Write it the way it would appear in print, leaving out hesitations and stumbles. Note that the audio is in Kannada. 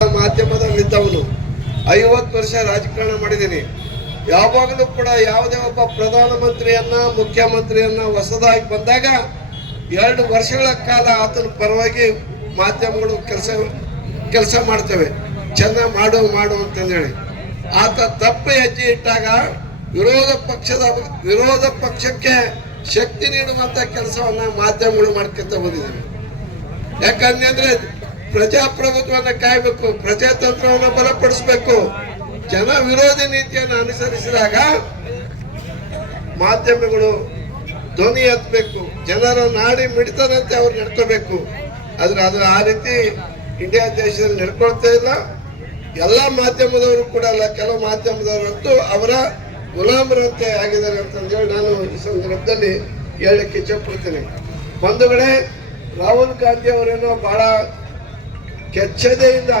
ಮಾಧ್ಯಮದಲ್ಲಿದ್ದವನು 50 ವರ್ಷ ರಾಜಕಾರಣ ಮಾಡಿದ್ದೀನಿ. ಯಾವಾಗಲೂ ಕೂಡ ಯಾವುದೇ ಒಬ್ಬ ಪ್ರಧಾನಮಂತ್ರಿಯನ್ನ ಮುಖ್ಯಮಂತ್ರಿಯನ್ನ ಹೊಸದಾಗಿ ಬಂದಾಗ 2 ವರ್ಷಗಳ ಕಾಲ ಆತನ ಪರವಾಗಿ ಮಾಧ್ಯಮಗಳು ಕೆಲಸ ಮಾಡ್ತೇವೆ, ಚೆನ್ನಾಗಿ ಮಾಡು ಅಂತಂದೇಳಿ. ಆತ ತಪ್ಪು ಹೆಜ್ಜೆ ಇಟ್ಟಾಗ ವಿರೋಧ ಪಕ್ಷಕ್ಕೆ ಶಕ್ತಿ ನೀಡುವಂತ ಕೆಲಸವನ್ನ ಮಾಧ್ಯಮಗಳು ಮಾಡ್ಕೊಂತ ಬಂದಿದ್ದೇವೆ. ಯಾಕಂದ್ರೆ ಪ್ರಜಾಪ್ರಭುತ್ವವನ್ನು ಕಾಯಬೇಕು, ಪ್ರಜಾತಂತ್ರವನ್ನು ಬಲಪಡಿಸಬೇಕು. ಜನ ವಿರೋಧಿ ನೀತಿಯನ್ನು ಅನುಸರಿಸಿದಾಗ ಮಾಧ್ಯಮಗಳು ಧ್ವನಿ ಎತ್ತಬೇಕು, ಜನರ ನಾಡಿ ಮಿಡಿತದಂತೆ ಅವ್ರು ನಡ್ಕೋಬೇಕು. ಆದ್ರೆ ಅದು ಆ ರೀತಿ ಇಂಡಿಯಾ ದೇಶದಲ್ಲಿ ನಡ್ಕೊಳ್ತಾ ಇಲ್ಲ. ಎಲ್ಲ ಮಾಧ್ಯಮದವರು ಕೂಡ ಅಲ್ಲ, ಕೆಲವು ಮಾಧ್ಯಮದವರಂತೂ ಅವರ ಗುಲಾಮರಂತೆ ಆಗಿದ್ದಾರೆ ಅಂತಂದೇಳಿ ನಾನು ಈ ಸಂದರ್ಭದಲ್ಲಿ ಹೇಳಲಿಕ್ಕೆ ಇಚ್ಛಪಡ್ತೇನೆ. ಬಂಧುಗಳೇ, ರಾಹುಲ್ ಗಾಂಧಿ ಅವರೇನೋ ಬಹಳ ಕೆಚ್ಚದೆಯಿಂದ